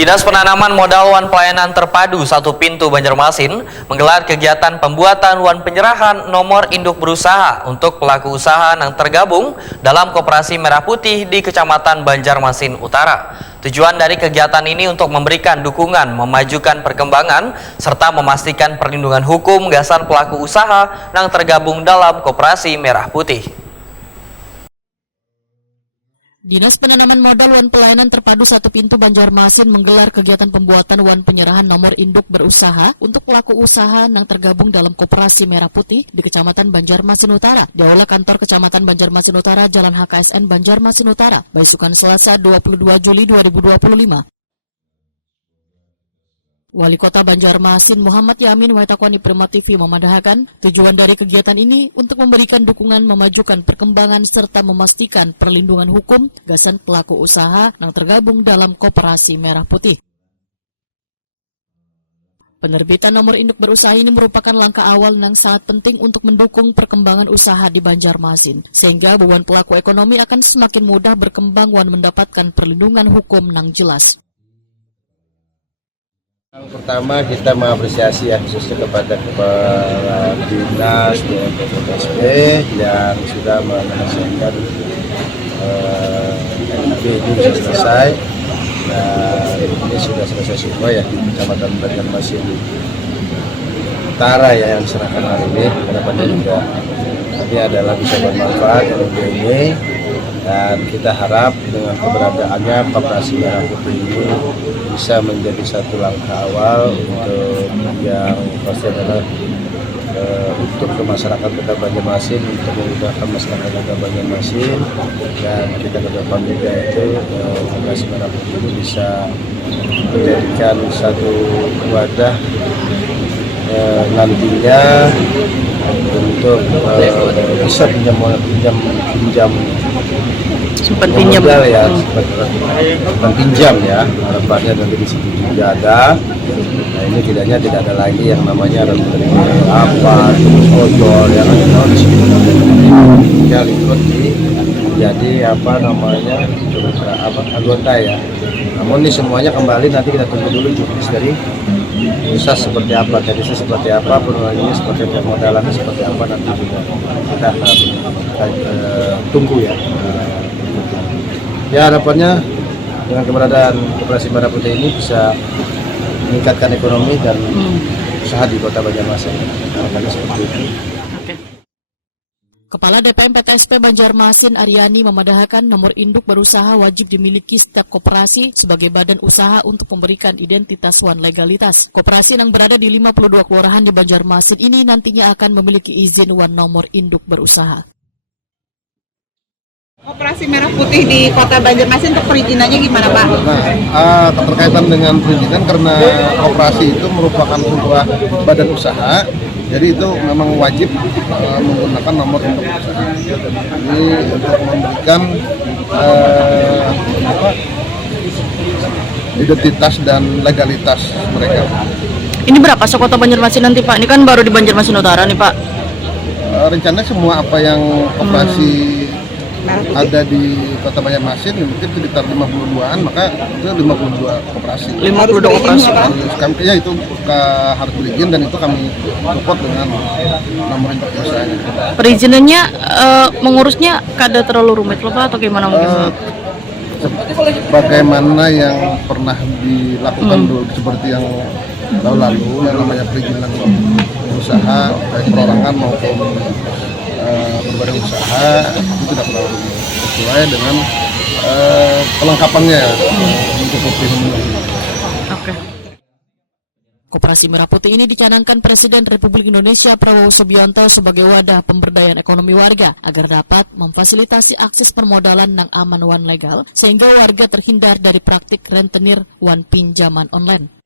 Dinas Penanaman Modal Wan Pelayanan Terpadu Satu Pintu Banjarmasin menggelar kegiatan pembuatan wan penyerahan nomor induk berusaha untuk pelaku usaha yang tergabung dalam Koperasi Merah Putih di Kecamatan Banjarmasin Utara. Tujuan dari kegiatan ini untuk memberikan dukungan, memajukan perkembangan, serta memastikan perlindungan hukum gasan pelaku usaha yang tergabung dalam Koperasi Merah Putih. Dinas Penanaman Modal Wan Pelayanan Terpadu Satu Pintu Banjarmasin menggelar kegiatan pembuatan wan penyerahan nomor induk berusaha untuk pelaku usaha yang tergabung dalam Koperasi Merah Putih di Kecamatan Banjarmasin Utara di Aula Kantor Kecamatan Banjarmasin Utara, Jalan HKSN Banjarmasin Utara, Baisukan Selasa 22 Juli 2025. Wali Kota Banjarmasin Muhammad Yamin Waitakwani Prima TV memadahkan tujuan dari kegiatan ini untuk memberikan dukungan, memajukan perkembangan serta memastikan perlindungan hukum gasan pelaku usaha yang tergabung dalam Koperasi Merah Putih. Penerbitan nomor induk berusaha ini merupakan langkah awal yang sangat penting untuk mendukung perkembangan usaha di Banjarmasin, sehingga wan pelaku ekonomi akan semakin mudah berkembang dan mendapatkan perlindungan hukum yang jelas. Yang pertama kita mengapresiasi khususnya kepada Kepala Dinas DPP yang sudah menyelesaikan NIB ini sudah selesai dan ini sudah selesai semua ya di Kecamatan Banjarmasin Utara ya yang diserahkan hari ini. Harapannya juga ini adalah bisa bermanfaat NIB ini. Dan kita harap dengan keberadaannya Koperasi Merah Putih ini bisa menjadi satu langkah awal untuk yang pasti adalah untuk ke masyarakat Kota Banjarmasin, untuk memudahkan masyarakat Kota Banjarmasin, dan kita ke depan juga itu Koperasi Merah Putih ini bisa menjadikan satu wadah nantinya untuk bisa pinjam modal ya, pinjam ya, harapannya nanti di situ juga ada. Nah ini tidak ada lagi yang namanya ada apa terus ojol yang ada di situ tinggal ikut jadi anggota ya. Namun ini semuanya kembali nanti kita tunggu dulu juknis dari bisa seperti apa, teknisnya seperti apa, penularannya seperti apa, permodalannya seperti apa, nanti juga kita tunggu ya. Ya harapannya dengan keberadaan Koperasi Merah Putih ini bisa meningkatkan ekonomi dan usaha di Kota Banjarmasin. Harapannya seperti itu. Kepala DPM PKSP Banjarmasin Aryani memadahkan nomor induk berusaha wajib dimiliki setiap koperasi sebagai badan usaha untuk memberikan identitas wan legalitas. Koperasi yang berada di 52 kelurahan di Banjarmasin ini nantinya akan memiliki izin wan nomor induk berusaha. Koperasi Merah Putih di Kota Banjarmasin untuk perizinannya gimana Pak? Nah, keterkaitan dengan perizinan karena koperasi itu merupakan sebuah badan usaha, jadi itu memang wajib menggunakan nomor induk usaha. Ini untuk memberikan identitas dan legalitas mereka. Ini berapa Kota Banjarmasin nanti Pak? Ini kan baru di Banjarmasin Utara nih Pak. Rencananya semua apa yang koperasi ada di Kota Banjarmasin mungkin sekitar 52-an, maka itu 52 koperasi. 52 koperasi. Ya itu harus berizin dan itu kami support dengan nomor induk usahanya. Perizinannya mengurusnya kada terlalu rumit loh Pak atau gimana mungkin? Bagaimana yang pernah dilakukan dulu seperti yang lalu yang namanya perizinan usaha baik perorangan maupun berbadan usaha itu tidak terlalu sesuai dengan pelengkapannya untuk Oke. Koperasi Merah Putih ini dicanangkan Presiden Republik Indonesia Prabowo Subianto sebagai wadah pemberdayaan ekonomi warga agar dapat memfasilitasi akses permodalan yang aman wan legal sehingga warga terhindar dari praktik rentenir wan pinjaman online.